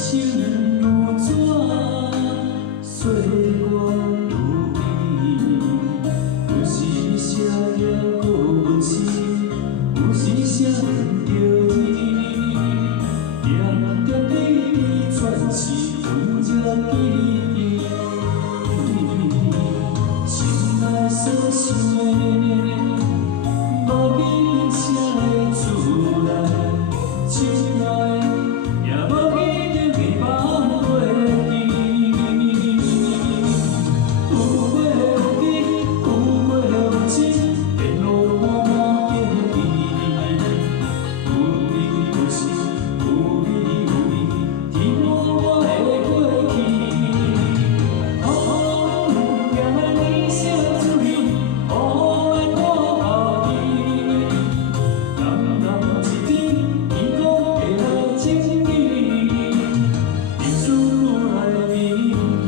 情如纸，岁月如飞。有时写了搁无试，有时写毋着你。念着你的传奇，温热记忆。心内所想的，无语写出来。亲爱的，也无一定会放袂记。有过有喜，有过有情，沿路满满记忆。有你有心，有你有你，填满我的过去。风也来你笑出去，雨来我后边。淡淡一天，天空下落情意，历史来铭记。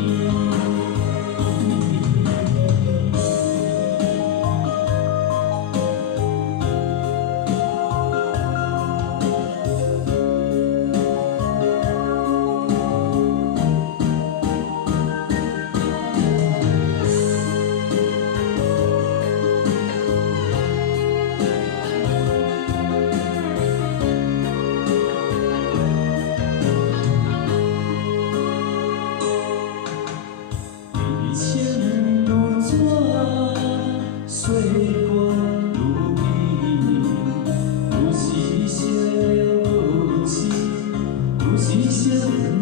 情如纸，岁月如飞。有时写了搁无试，有时写毋